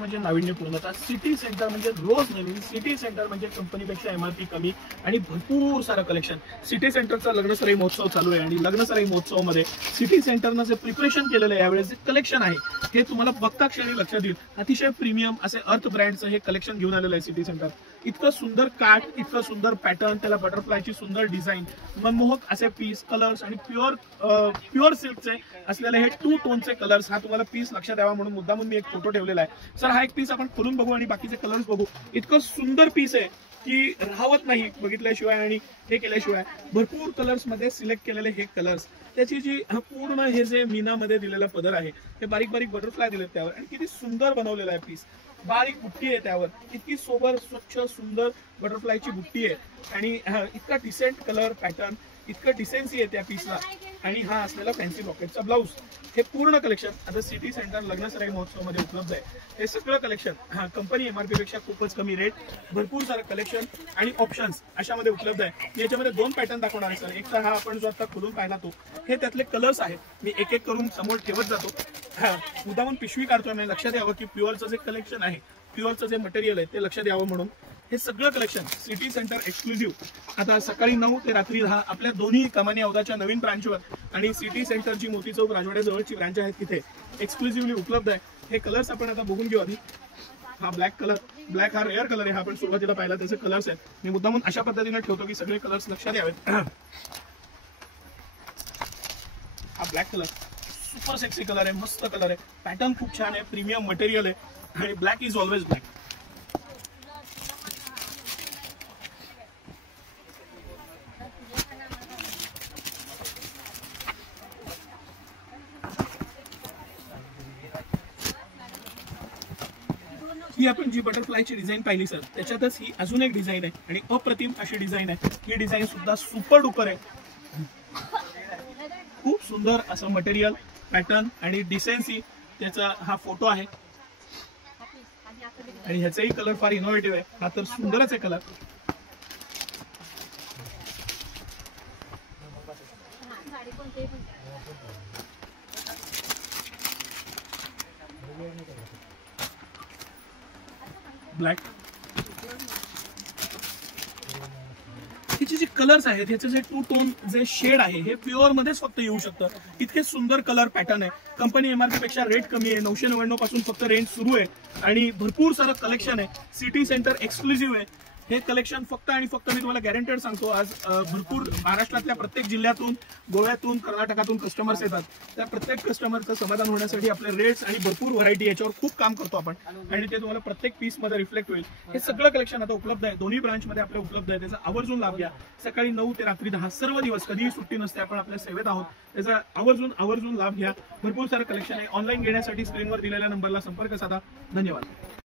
म्हणजे नाविन्यपूर्णता, city centre म्हणजे रोज नवीन, city centre म्हणजे कंपनीपेक्षा एमआरपी कमी आणि भरपूर सारं कलेक्शन. सिटी सेंटरचा लग्नसराई महोत्सव चालू आहे आणि लग्नसराई महोत्सवामध्ये सिटी सेंटरनं जे प्रिपरेशन केलेलं आहे यावेळेस जे कलेक्शन आहे हे तुम्हाला बघता क्षणी लक्षात येईल. अतिशय प्रीमियम असे अर्थ ब्रँडचं हे कलेक्शन घेऊन आलेलं आहे सिटी सेंटर. इतकं सुंदर काठ, इतकं सुंदर पॅटर्न, त्याला बटरफ्लायची सुंदर डिझाईन, मनमोहक असे पीस, कलर्स आणि प्युअर सिल्कचे असलेले हे 2 टोनचे कलर्स. हा तुम्हाला पीस लक्षात यावा म्हणून मुद्दामून मी एक फोटो ठेवलेला आहे. सर हा एक पीस आपण खोलून बघू आणि बाकीचे कलर्स बघू. इतकं सुंदर पीस आहे की राहत नाही बघितल्याशिवाय आणि हे केल्याशिवाय. भरपूर कलर्स मध्ये सिलेक्ट केलेले हे कलर्स, त्याची जी पूर्ण हे जे मीनामध्ये दिलेला पदर आहे, हे बारीक बारीक बटरफ्लाय दिलेत त्यावर आणि किती सुंदर बनवलेला आहे पीस. बारीक बुट्टी आहे त्यावर, इतकी सोबर स्वच्छ सुंदर बटरफ्लायची बुट्टी आहे आणि इतका डिसेंट कलर पॅटर्न, इतकं डिसेन्सी आहे त्या पीसला आणि हा असलेला फॅन्सी पॉकेटचा ब्लाऊज. हे पूर्ण कलेक्शन आता सिटी सेंटर लग्नसराई महोत्सवामध्ये उपलब्ध आहे. हे सगळं कलेक्शन कंपनी एमआरपी पेक्षा खूपच कमी रेट, भरपूर सारं कलेक्शन आणि ऑप्शन्स अशामध्ये उपलब्ध आहे. याच्यामध्ये 2 पॅटर्न दाखवणार आहे सर. एक तर हा आपण जो आता खोलून पाहिला तो, हे त्यातले कलर्स आहेत. मी एक एक करून समोर ठेवत जातो. मुद्दामून पिशवी काढतोय म्हणजे लक्षात यावं की प्युअरचं जे कलेक्शन आहे, प्युअरचं जे मटेरियल आहे ते लक्षात यावं म्हणून. हे सगळं कलेक्शन सिटी सेंटर एक्सक्लुझिव्ह आता सकाळी 9 ते रात्री 10 आपल्या दोन्ही कमानी औदाच्या नवीन ब्रांचवर आणि सिटी सेंटरची मोती चौक राजवाड्याजवळची ब्रांच आहेत तिथे एक्सक्लुझिव्हली उपलब्ध आहे. हे कलर्स आपण आता बघून घेऊ आधी. हा ब्लॅक कलर, ब्लॅक हा रेअर कलर आहे. हा आपण सुरुवातीला पाहिला त्याचे कलर्स आहेत. मी मुद्दामून अशा पद्धतीने ठेवतो की सगळे कलर्स लक्षात यावेत. हा black colour super sexy colour आहे, मस्त कलर आहे, पॅटर्न खूप छान आहे, प्रीमियम मटेरियल आहे आणि ब्लॅक इज ऑलवेज ब्लॅक. ही आपण जी बटरफ्लायची डिझाईन पाहिली सर, त्याच्यातच ही अजून एक डिझाईन आहे आणि अप्रतिम अशी डिझाईन आहे. ही डिझाईन सुद्धा सुपर डुपर आहे. खूप सुंदर असं मटेरियल, पॅटर्न आणि डिसेन्सी, त्याचा हा फोटो आहे आणि ह्याचाही कलर फार इनोव्हेटिव्ह आहे. हा तर सुंदरच आहे कलर. ब्लॅक ह्याचे जे कलर्स आहेत, ह्याचे जे 2 टोन जे शेड आहे हे प्युअर मध्येच फक्त येऊ शकतं. इतके सुंदर कलर पॅटर्न आहे. कंपनी एमआरपी पेक्षा रेट कमी आहे. 999 पासून फक्त रेंज सुरू आहे आणि भरपूर सारं कलेक्शन आहे. सिटी सेंटर एक्सक्लुझिव्ह आहे. हे कलेक्शन फक्त आणि फक्त मी तुम्हाला गॅरंटेड सांगतो, आज भरपूर महाराष्ट्रातल्या प्रत्येक जिल्ह्यातून, गोव्यातून, कर्नाटकातून कस्टमर्स येतात. त्या प्रत्येक कस्टमरचं समाधान होण्यासाठी आपले रेट्स आणि भरपूर व्हरायटी याच्यावर खूप काम करतो आपण आणि ते तुम्हाला प्रत्येक पीस मध्ये रिफ्लेक्ट होईल. हे सगळं कलेक्शन आता उपलब्ध आहे. दोन्ही ब्रांचमध्ये आपल्या उपलब्ध आहे. त्याचा आवर्जून लाभ घ्या. सकाळी 9 ते रात्री 10 सर्व दिवस, कधीही सुट्टी नसते. आपण आपल्या सेवेत आहोत. त्याचा आवर्जून लाभ घ्या. भरपूर सारं कलेक्शन आहे. ऑनलाईन घेण्यासाठी स्क्रीनवर दिलेल्या नंबरला संपर्क साधा. धन्यवाद.